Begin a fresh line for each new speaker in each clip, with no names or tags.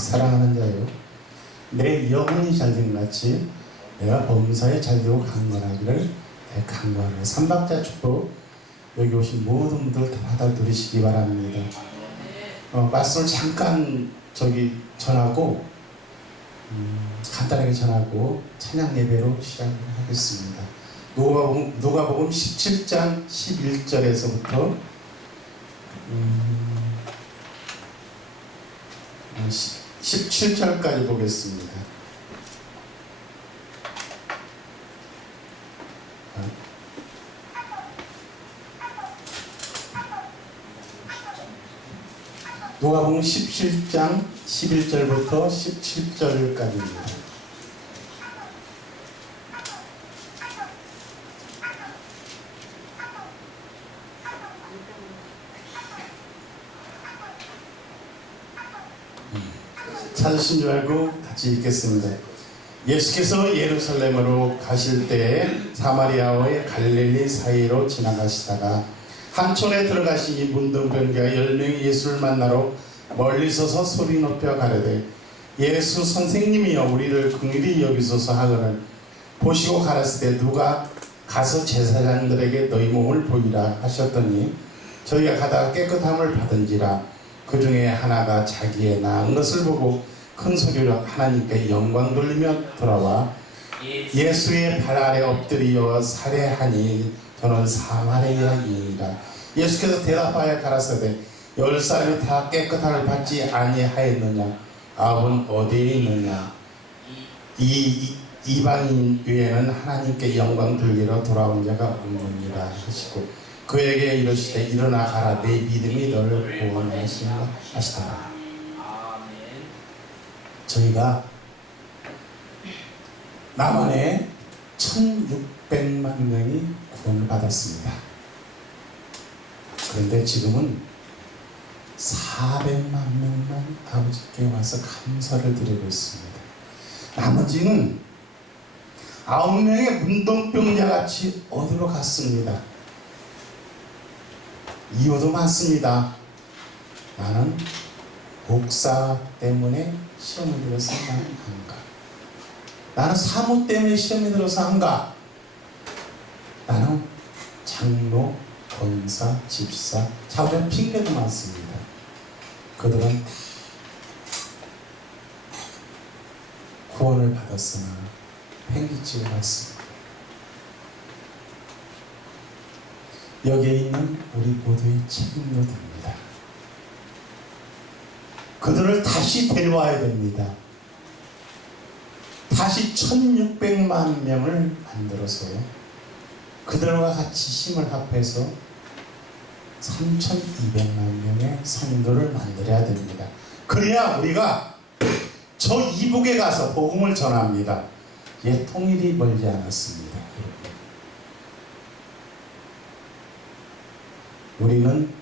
사랑하는 자요 내 영혼이 잘된 같이 내가 범사에 잘되고 강건하기를 내 강건하는 삼박자 축복 여기 오신 모든 분들 다 받아 들으시기 바랍니다. 어, 말씀을 잠깐 저기 전하고 음, 간단하게 전하고 찬양 예배로 시작을 하겠습니다. 누가복음, 누가복음 17장 11절에서부터 음, 17절까지 보겠습니다. 누가복음 17장 11절부터 17절까지입니다. 찾으신 줄 알고 같이 읽겠습니다. 예수께서 예루살렘으로 가실 때에 사마리아와의 갈릴리 사이로 지나가시다가 한촌에 들어가시니 문둥병자가 열 명이 예수를 만나러 멀리 서서 소리 높여 가려되 예수 선생님이여 우리를 긍휼히 여기소서 하거늘 보시고 가라스되 누가 가서 제사장들에게 너희 몸을 보이라 하셨더니 저희가 가다가 깨끗함을 받은지라 그 중에 하나가 자기의 나은 것을 보고 큰 소리로 하나님께 영광 돌리며 돌아와 예수의 발 아래 엎드리어 살해하니 저는 사마리아인이라. 예수께서 대답하여 가라사대 열 사람이 다 깨끗함을 받지 아니하였느냐? 아버는 어디에 있느냐? 이, 이 이방인 외에는 하나님께 영광 돌리러 돌아온 자가 없느니라 하시고 그에게 이르시되 일어나 가라. 내 믿음이 너를 구원하시라 하시더라 저희가 남한에 1600만 명이 구원을 받았습니다. 그런데 지금은 400만 명만 아버지께 와서 감사를 드리고 있습니다. 나머지는 아홉 명의 문동병자 같이 어디로 갔습니다. 이유도 많습니다. 나는 목사 때문에 시험을 들어서 한가? 나는 사무 때문에 시험이 들어서 한가? 나는 장로, 권사, 집사, 자우장 핑계도 많습니다. 그들은 구원을 받았으나 팽기치고 갔습니다. 여기에 있는 우리 모두의 책임도 됩니다. 그들을 다시 데려와야 됩니다. 다시 1600만 명을 만들어서 그들과 같이 힘을 합해서 3200만 명의 성도를 만들어야 됩니다. 그래야 우리가 저 이북에 가서 복음을 전합니다. 예, 통일이 멀지 않았습니다. 우리는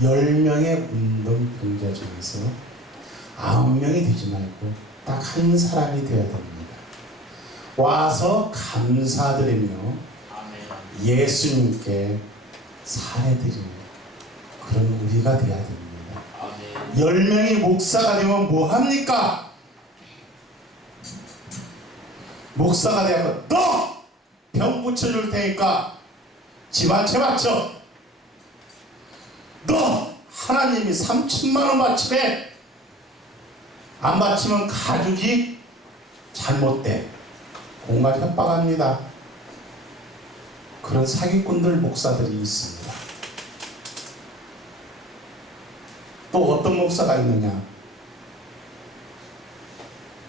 10명의 운동병자 중에서 9명이 되지 말고 딱 한 사람이 되어야 됩니다. 와서 감사드리며 예수님께 사례드리는 그런 우리가 되어야 됩니다. 10명이 목사가 되면 뭐합니까? 목사가 되면 너병 붙여줄 테니까 집안 채 맞춰 너 하나님이 3천만 원 바치래 안 바치면 가족이 잘못돼. 공갈 협박합니다. 그런 사기꾼들 목사들이 있습니다. 또 어떤 목사가 있느냐?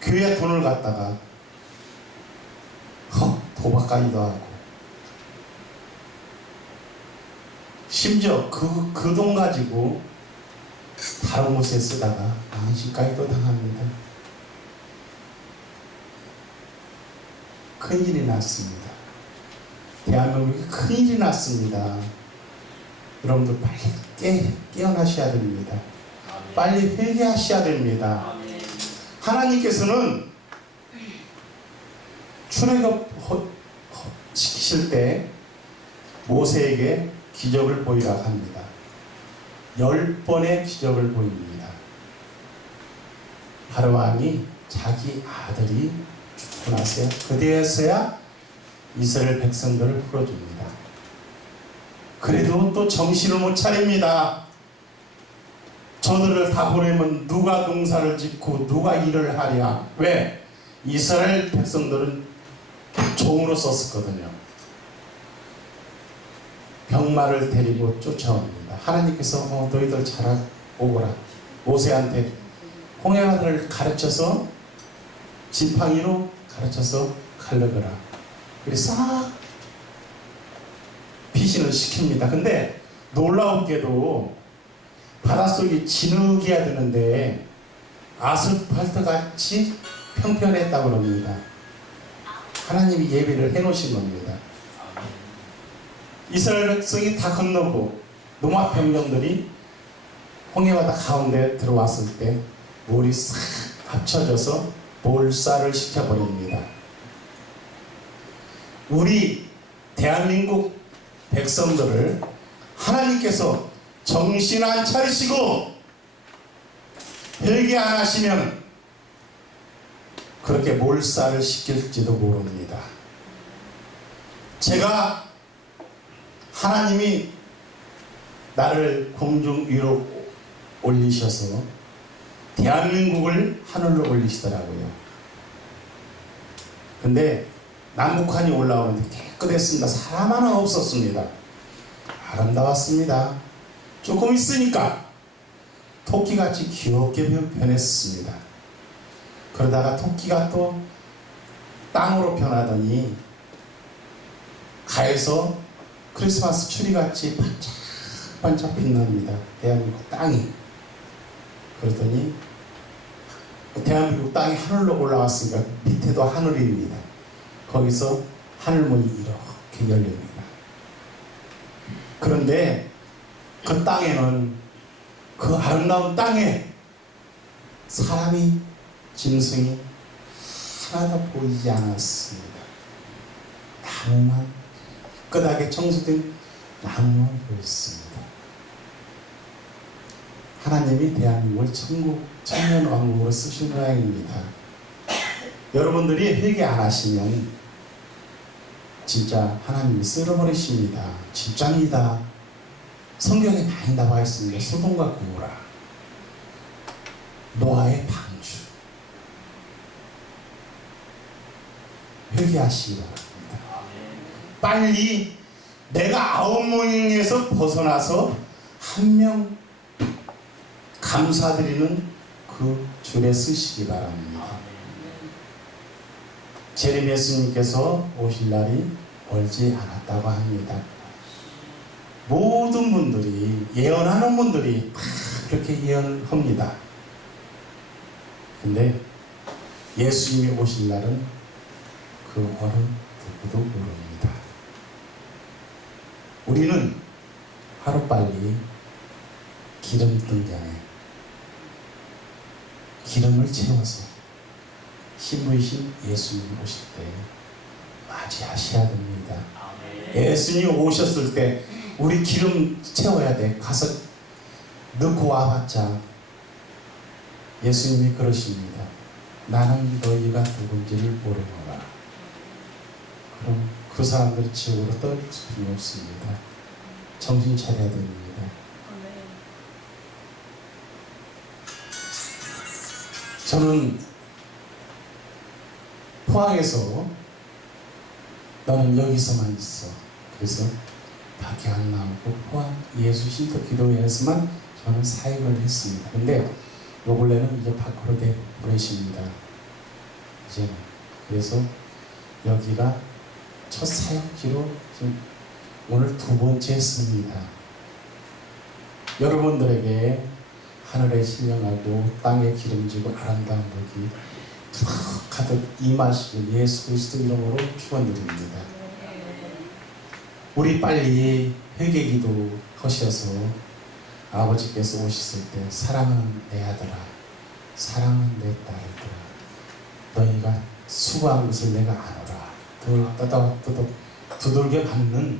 교회 돈을 갖다가 허, 도박까지도 하고 심지어 그, 그 돈 가지고 다른 곳에 쓰다가 망신까지도 당합니다. 큰일이 났습니다. 대한민국에 큰일이 났습니다. 여러분들 빨리 깨, 깨어나셔야 됩니다. 빨리 회개하셔야 됩니다. 하나님께서는 출애굽 시키실 때 모세에게 기적을 보이라 합니다. 열 번의 기적을 보입니다. 바로왕이 자기 아들이 죽고 나서야 그때서야 이스라엘 백성들을 풀어줍니다. 그래도 또 정신을 못 차립니다. 저들을 다 보내면 누가 농사를 짓고 누가 일을 하랴? 왜? 이스라엘 백성들은 종으로 썼었거든요. 병마를 데리고 쫓아옵니다. 하나님께서 어, 너희들 잘 오거라. 모세한테 홍해바다를 가르쳐서 지팡이로 가르쳐서 갈르거라. 그래서 싹 피신을 시킵니다. 근데 놀라운게도 바닷속이 진흙이야 되는데 아스팔트 같이 평평했다고 합니다. 하나님이 예배를 해놓으신 겁니다. 이스라엘 백성이 다 건너고 농업 병정들이 홍해바다 가운데 들어왔을 때 물이 싹 합쳐져서 몰살을 시켜버립니다. 우리 대한민국 백성들을 하나님께서 정신 안 차리시고 회개 안 하시면 그렇게 몰살을 시킬지도 모릅니다. 제가 하나님이 나를 공중 위로 올리셔서 대한민국을 하늘로 올리시더라고요. 근데 남북한이 올라오는데 깨끗했습니다. 사람 하나 없었습니다. 아름다웠습니다. 조금 있으니까 토끼같이 귀엽게 변했습니다. 그러다가 토끼가 또 땅으로 변하더니 가에서 크리스마스 추리같이 반짝반짝 빛납니다. 대한민국 땅이. 그러더니 대한민국 땅이 하늘로 올라왔으니까 밑에도 하늘입니다. 거기서 하늘문이 이렇게 열립니다. 그런데 그 땅에는 그 아름다운 땅에 사람이 짐승이 하나도 보이지 않았습니다. 나무만 깨끗하게 청소된 나무만 보였습니다. 하나님이 대한민국을 천국 천년 왕국으로 쓰신 모양입니다. 여러분들이 회개 안 하시면 진짜 하나님이 쓸어버리십니다. 진짜입니다. 성경에 많이 나와 있습니다. 소돔과 고모라, 노아의 방주. 회개하시기 바랍니다. 빨리 내가 아홉 명에서 벗어나서 한 명 감사드리는 그 줄에 쓰시기 바랍니다. 제레미야 스님께서 오실 날이 멀지 않았다고 합니다. 모든 분들이 예언하는 분들이 다 그렇게 예언합니다. 근데 예수님이 오실 날은 그 어느 누구도 모릅니다. 우리는 하루빨리 기름 등장에 기름을 채워서 신부이신 예수님 오실 때 맞이하셔야 됩니다. 예수님 오셨을 때 우리 기름 채워야 돼. 가서 넣고 와봤자 예수님이 그러십니다. 나는 너희가 누군지를 모르노라. 그럼 그 사람들이 지옥으로 떠날 수는 없습니다. 정신 차려야 됩니다. 저는 포항에서 너는 여기서만 있어. 그래서 밖에 안 나오고 포항 예수 신터 기도회에서만 저는 사역을 했습니다. 근데 요 근래는 이제 밖으로 내 보내십니다. 이제 그래서 여기가 첫 사역지로 지금 오늘 두 번째 했습니다. 여러분들에게 하늘에 신령하고 땅에 기름지고 아름다운 복이 가득 임하시길 예수 그리스도 이름으로 축원드립니다. 우리 빨리 회개기도 하셔서 아버지께서 오셨을 때 사랑하는 내 아들아 사랑하는 내 딸들아 너희가 수고한 것을 내가 아노라 그걸 따닥따닥 두들겨 받는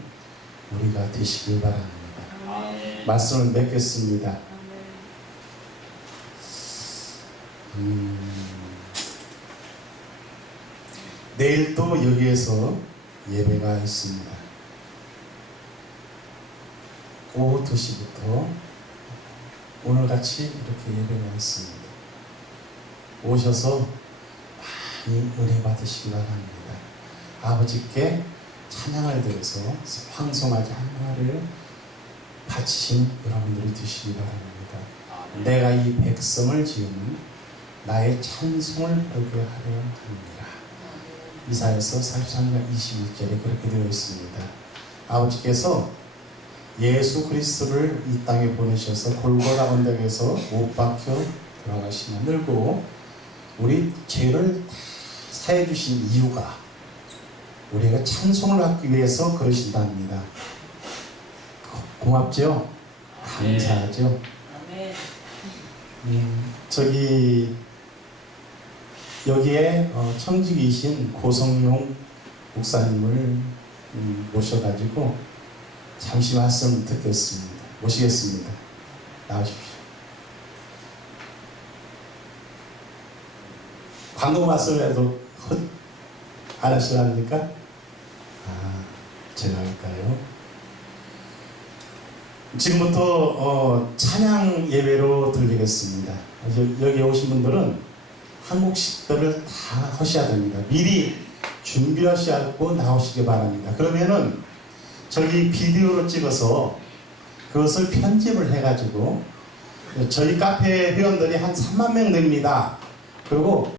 우리가 되시길 바랍니다. 아, 네. 말씀을 맺겠습니다. 아, 네. 음, 내일 또 여기에서 예배가 있습니다. 오후 2시부터 오늘같이 이렇게 예배가 있습니다. 오셔서 많이 은혜 받으시기 바랍니다. 아버지께 찬양을 드려서 황송하지 한마를 바치신 여러분들이 되시기 바랍니다. 내가 이 백성을 지으면 나의 찬송을 부르게 하려 합니다. 이사에서 43장 21절에 그렇게 되어 있습니다. 아버지께서 예수 그리스도를 이 땅에 보내셔서 골고다 언덕에서 못 박혀 돌아가시며 늘고 우리 죄를 다 사해 주신 이유가 우리가 찬송을 하기 위해서 그러신답니다. 고- 고맙죠? 감사하죠?
아멘.
음, 저기 여기에 어, 청직이신 고성용 목사님을 음, 모셔가지고 잠시 말씀 듣겠습니다. 모시겠습니다. 나오십시오. 광고 헛- 안 하시랍니까? 아, 제가 할까요? 지금부터 어, 찬양 예배로 들리겠습니다. 여- 여기 오신 분들은 한국식들을 다 하셔야 됩니다. 미리 준비하시고 나오시기 바랍니다. 그러면은 저기 비디오로 찍어서 그것을 편집을 해가지고 저희 카페 회원들이 한 3만 명 됩니다. 그리고